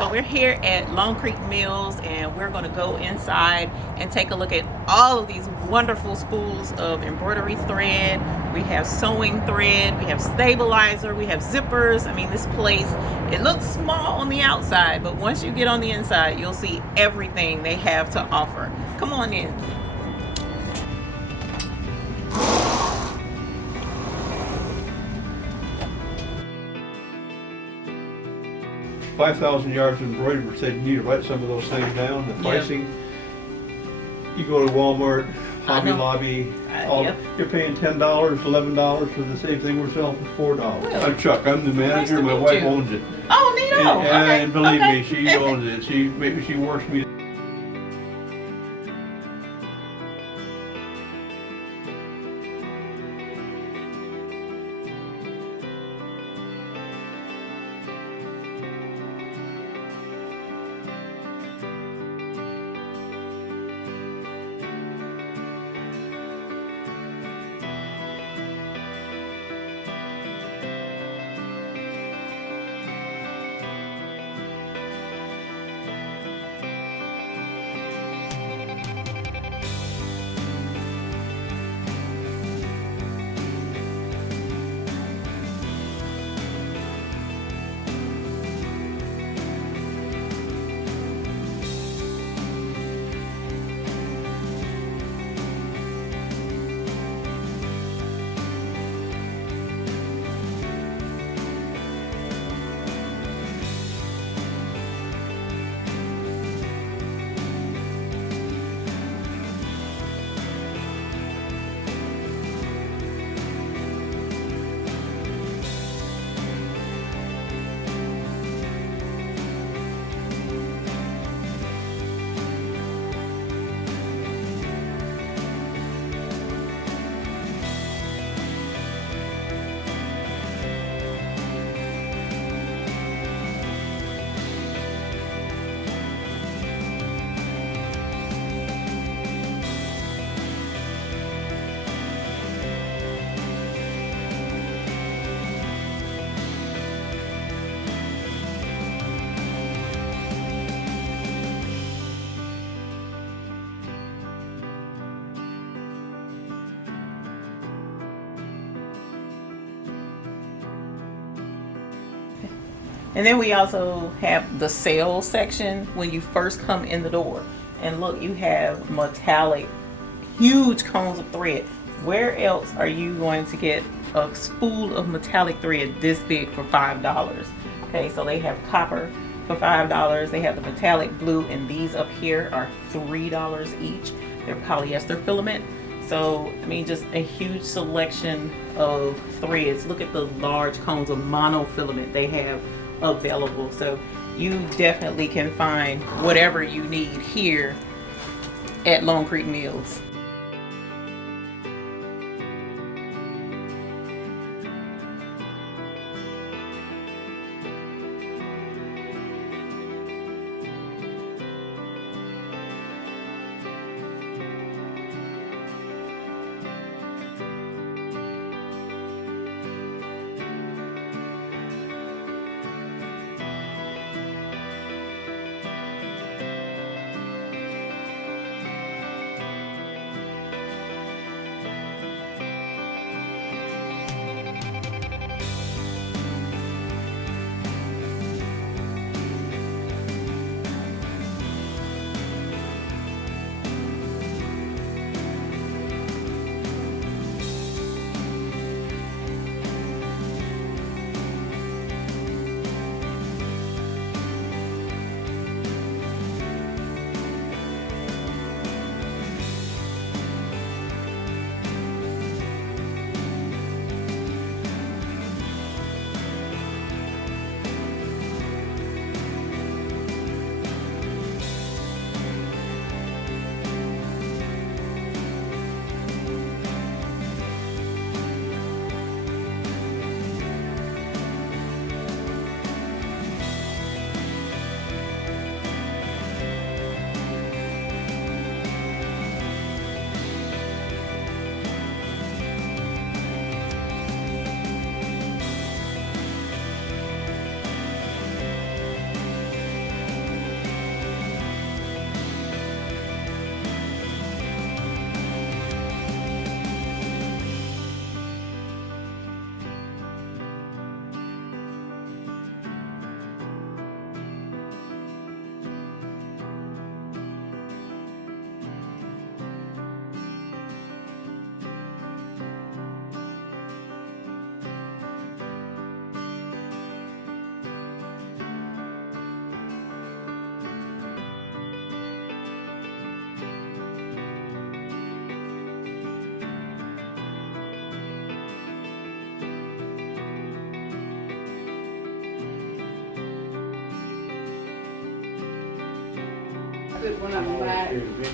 So we're here at Long Creek Mills, and we're going to go inside and take a look at all of these wonderful spools of embroidery thread. We have sewing thread, we have stabilizer, we have zippers. I mean, this place, it looks small on the outside, but once you get on the inside, you'll see everything they have to offer. Come on in. 5,000 yards of embroidery said you need to write some of those things down. The pricing, you go to Walmart, Hobby Lobby, you're paying $10, $11 for the same thing we're selling for $4. Really? I'm Chuck. I'm the manager. My wife owns it. Oh, neato. And believe me, she owns it. Maybe she works me. And then we also have the sales section when you first come in the door. And look, you have metallic, huge cones of thread. Where else are you going to get a spool of metallic thread this big for $5? Okay, so they have copper for $5. They have the metallic blue, and these up here are $3 each. They're polyester filament. So, I mean, just a huge selection of threads. Look at the large cones of monofilament they have available. So you definitely can find whatever you need here at Long Creek Mills.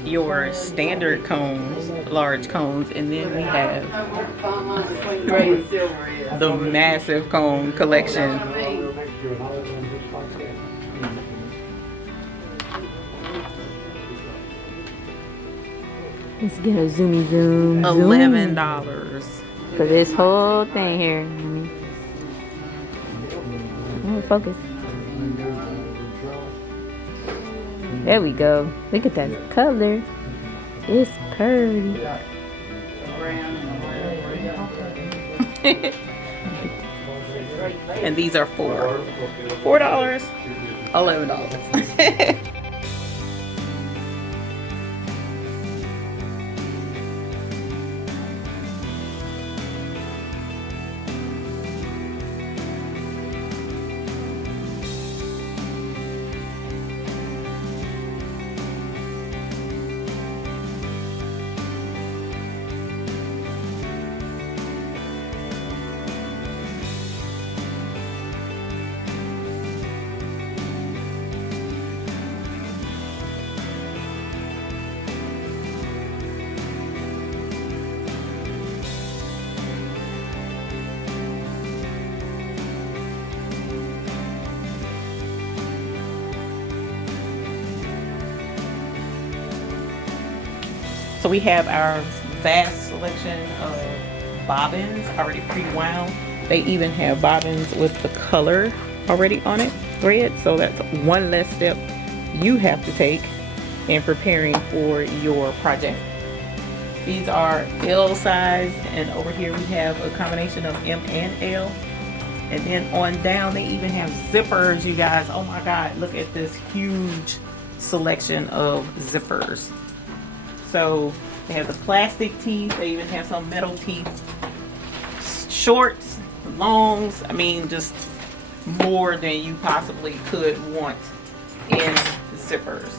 your standard cones, large cones, and then we have the massive cone collection. Let's get a zoomy zoom. $11 for this whole thing here. Oh, focus. There we go. Look at that color. It's pretty. And these are $4, $11. So we have our vast selection of bobbins already pre-wound. They even have bobbins with the color already on it, thread. So that's one less step you have to take in preparing for your project. These are L size, and over here we have a combination of M and L. And then on down, they even have zippers, you guys. Oh my God, look at this huge selection of zippers. So they have the plastic teeth, they even have some metal teeth, shorts, longs, I mean, just more than you possibly could want in zippers.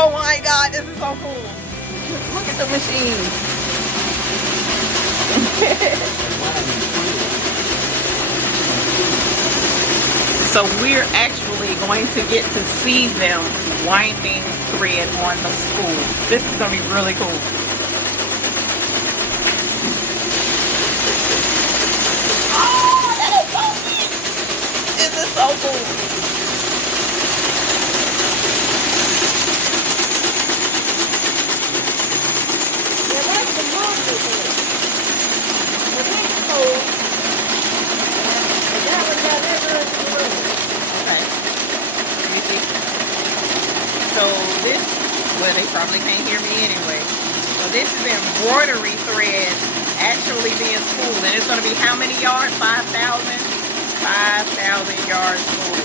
Oh my God, this is so cool. Look at the machine. So we're actually going to get to see them winding thread on the spool. This is going to be really cool. Oh, that is so neat. This is so cool. So this Well, they probably can't hear me anyway. So this is embroidery thread actually being spooled. And it's going to be how many yards? 5,000? 5,000 yards spooled.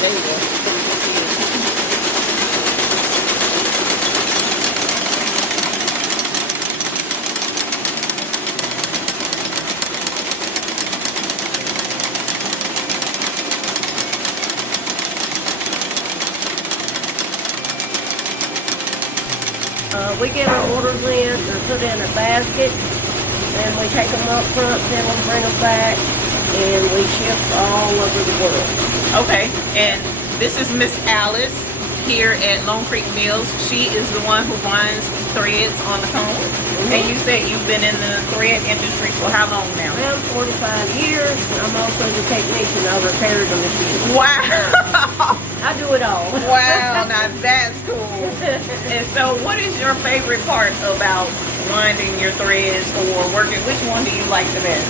There you go. We get our orders in, they're put in a basket, and we take them up front, then we bring them back, and we ship all over the world. Okay, and this is Miss Alice here at Lone Creek Mills. She is the one who winds threads on the comb. And you said you've been in the thread industry for how long now? Around 45 years. I'm also the technician. I repair the machine. Wow! I do it all. Wow, now that's cool. And so what is your favorite part about winding your threads or working? Which one do you like the best?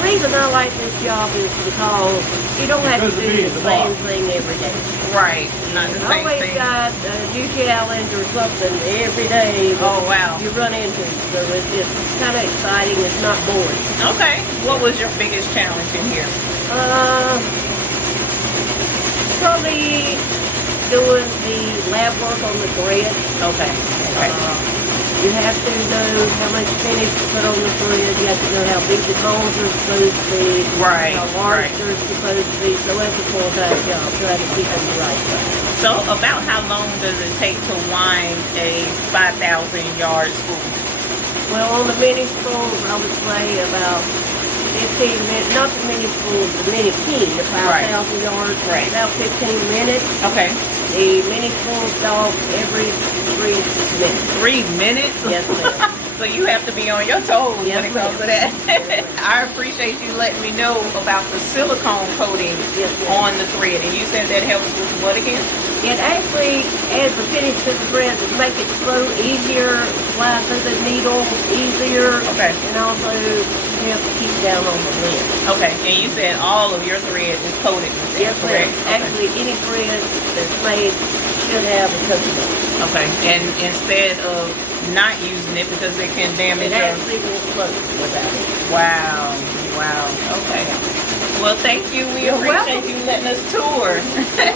The reason I like this job is because you don't have to do the same thing every day. Right, not the same always thing. got a new challenge or something every day. Oh, wow. You run into, so it's kind of exciting. It's not boring. Okay, what was your biggest challenge in here? Probably doing the lab work on the thread. Okay, okay. You have to know how much finish to put on the thread. You have to know how big the cones are supposed to be. Right, How large right. they're supposed to be. So it's a full-time job. Try to keep them the right size. So about how long does it take to wind a 5,000 yard spool? Well, on the mini spools, I would say about 15 minutes. Not the mini spools, the mini key, the 5,000 yards. Right. About 15 minutes. Okay. The mini spools off every 3 minutes. 3 minutes? Yes, ma'am. So you have to be on your toes Yes, when it comes to that. I appreciate you letting me know about the silicone coating Yes, ma'am. on the thread. And you said that helps with what again? It actually adds the finish to the thread to make it flow easier, slide through the needle easier, Okay. and also help keep down on the lid. Okay, and you said all of your thread is coated with that, Yes, ma'am. correct? Okay. Actually, any thread that's made should have a coating on it. Okay, and instead of not using it because it can damage It your... actually will float without it. Wow, wow, okay. Well, thank you. We You're appreciate welcome. you letting us tour.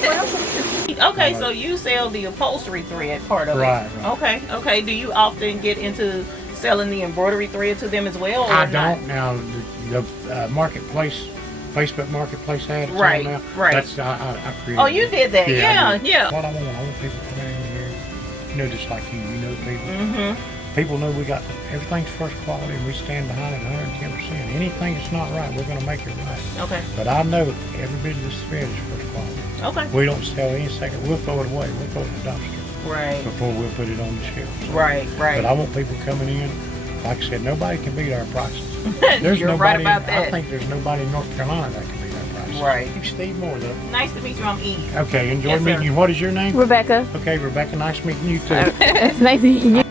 Welcome. Okay, so you sell the upholstery thread part of Right, it. right. Okay, okay. Do you often get into selling the embroidery thread to them as well, or I not? don't now. The marketplace, Facebook Marketplace ad. it's Right, on now, right. That's I created. Oh, you it. did that? I Yeah, did. yeah. What I want people coming in here, you know, just like you know people. Mm-hmm. People know we got everything's first quality, and we stand behind it 110%. Anything that's not right, we're going to make it right. Okay, But I know every bit of this thread is first quality. okay. We don't sell any second. We'll throw it away. We'll throw it in the dumpster Right, before we'll put it on the shelf. right, But I right. want people coming in. Like I said, nobody can beat our prices. There's You're nobody. right about that. I think there's nobody in North Carolina that can beat our prices. Right. Steve Moore, though. Nice to meet you. I'm Eve. Okay, enjoy Yes, sir. meeting you. What is your name? Rebecca. Okay, Rebecca, nice meeting you too. It's nice meeting you.